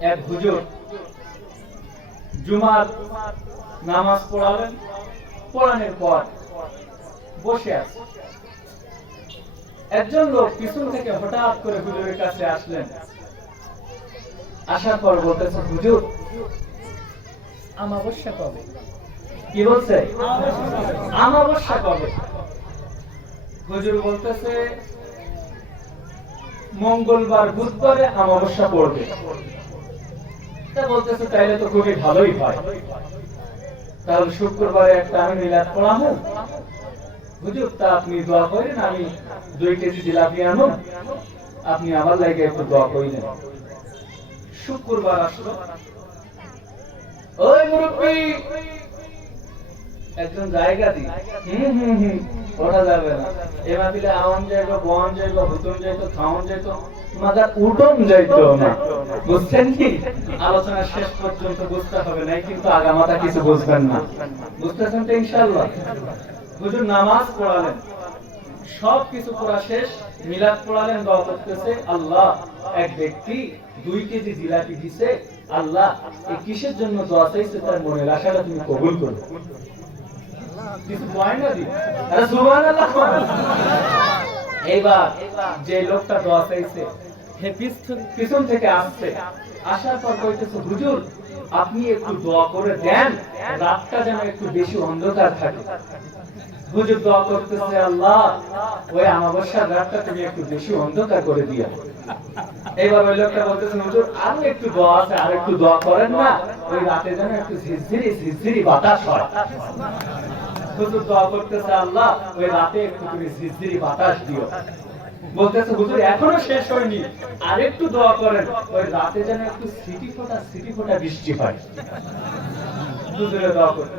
এক হুজুর জুমার নামাজ পড়ালেন। পড়ানোর পর বসে আছে। একজন লোক পিছন থেকে হঠাৎ করে হুজুরের কাছে আসলেন। আসার পর বলতেছে, হুজুর, আমাবস্যা কবে? কি বলছে? আমাবস্যা কবে? হুজুর বলতেছে, মঙ্গলবার, বুধবারে আমাবস্যা পড়বে। তা বলতেছে, তাইলে তো খুবই ভালোই হয়। তাহলে শুক্রবারে একটা আমি মিলাদ পড়াবো হুজুর, তা আপনি দোয়া করেন, আমি দুই কেজি জিলাপি আনো। আপনি আমার লাগে একটু দোয়া করিলেন। শুক্রবার আসলো। ওই মুরব্বী একজন জায়গা দি। হুম হুম হুম ওঠা যাবে না। এ মাপিলে আওয়ান যাইতো বন যাইতো হুতুম যাইতো খাওয়ান যাইতো মাদার যাইতো না। বুঝছেন কি? আলোচনা শেষ পর্যন্ত বুঝতে হবে কিন্তু আগামাতা কিছু বুঝবেন না। বুঝতেছেন তো হুজুর নামাজ পড়ালেন। সব কিছু পড়া শেষ, মিলাদ পড়ালেন, দোয়া করতেছে, আল্লাহ এক ব্যক্তি দুই কেজি জিলাপি দিছে, আল্লাহ এই কিসের জন্য দোয়া চাইছে তার মনের আশাটা তুমি কবুল করো। যে লোকটা দোয়া চাইছে, হে পিছন- থেকে আসছে, আসার পর হুজুর, আপনি একটু দোয়া করে দেন, রাতটা যেন একটু বেশি অন্ধকার থাকে। হুজুর দোয়া আল্লাহ, ওই আমাবস্যার রাতটা তুমি একটু বেশি অন্ধকার করে লোকটা দোয়া আর একটু দোয়া করেন না, ওই রাতে যেন একটু ঝিরঝিরি ঝিরঝিরি বাতাস হয়। হুজুর দোয়া করতেছে আল্লাহ, ওই রাতে একটু তুমি ঝিঝিরি বাতাস দিও। বলতেছে, হুজুর, এখনও শেষ হয়নি। আর একটু দোয়া করেন। ওই রাতে যেন একটু সিটি ফোটা সিটি ফোটা বৃষ্টি হয়। হুজুরে দোয়া করতে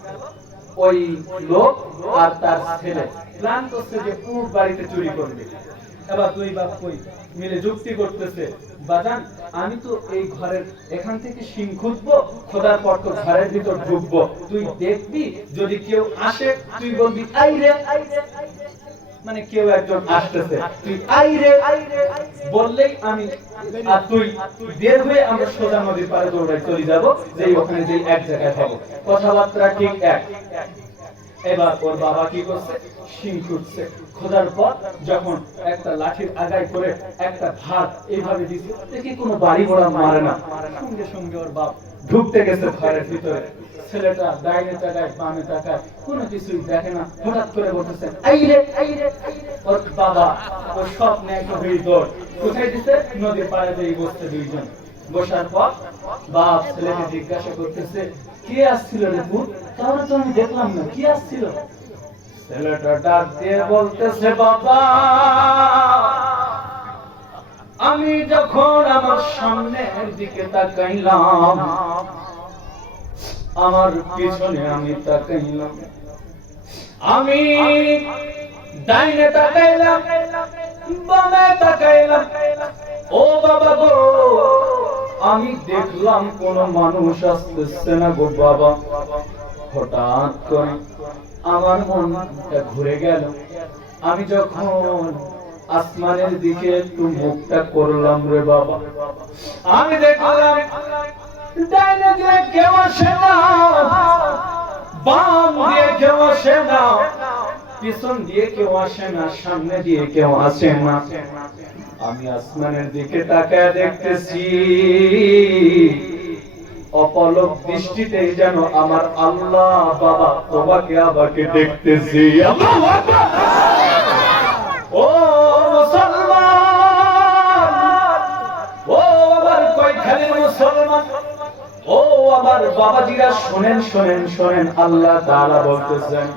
ওই লোক আর তার ছেলে। প্ল্যান করছে যে পুর বাড়িতে চুরি করবে। এবার দুই বাপ কই? মিলে যুক্তি করতেছে, বাজান, আমি তো এই ঘরের এখান থেকে সিং খুঁজবো, খোদার পর তো ঘরের ভিতর ঢুকবো। তুই দেখবি, যদি কেউ আসে, তুই বলবি, আই রে, আই। মানে কেউ একজন আসতেছে। তুই আই রে আই রে বললেই আমি, আর তুই বের হয়ে আমরা সোজা নদীর পাড়ে দৌড়াই চলে যাব যে ওখানে যে এক জায়গায় হব। কথাবার্তা ঠিক এক। এবার ওর বাবা কি করছে? শিং খুঁজছে খোঁজার পর যখন একটা লাঠির আগায় করে একটা ভাত এইভাবে দিছে, দেখি কোনো বাড়ি ঘোড়া মারে না। সঙ্গে সঙ্গে ওর বাপ ঢুকতে গেছে ঘরের ভিতরে। ছেলেটা ডাইনে তাকায় বামে তাকায় কোনো কিছুই দেখে না, হঠাৎ করে বলতেছে আইরে আইরে। ওর বাবা, ওর দৌড়। কোথায় দিছে? নদীর পাড়ে দিয়ে দুইজন। বসার পর বাপ ছেলেকে জিজ্ঞাসা করতেছে, কে আসছিল রে তাহলে তো আমি দেখলাম না, কি আসছিল? ছেলেটা ডাক দিয়ে বলতেছে, বাবা! আমি যখন আমার সামনের দিকে তাকাইলাম, আমার পিছনে আমি তাকাইলাম। আমি ডাইনে তাকাইলাম, বামে তাকাইলাম। ও বাবা গো, আমি দেখলাম কোন মানুষ আসতেছে না গো বাবা। হঠাৎ করে আমার মনটা ঘুরে গেল। আমি যখন আসমানের দিকে একটু মুখটা করলাম রে বাবা। আমি দেখলাম কেউ আসে না। কেউ আসে পিছন দিয়ে কেউ আসে না, সামনে দিয়ে কেউ আসে না। আমি আসমানের দিকে তাকায় দেখতেছি, অপলক দৃষ্টিতেই যেন আমার আল্লাহ বাবা তোমাকে আমাকে দেখতেছি। আল্লাহু বাবাজিরা শোনেন শোনেন শোনেন আল্লাহ তাআলা বলতেছেন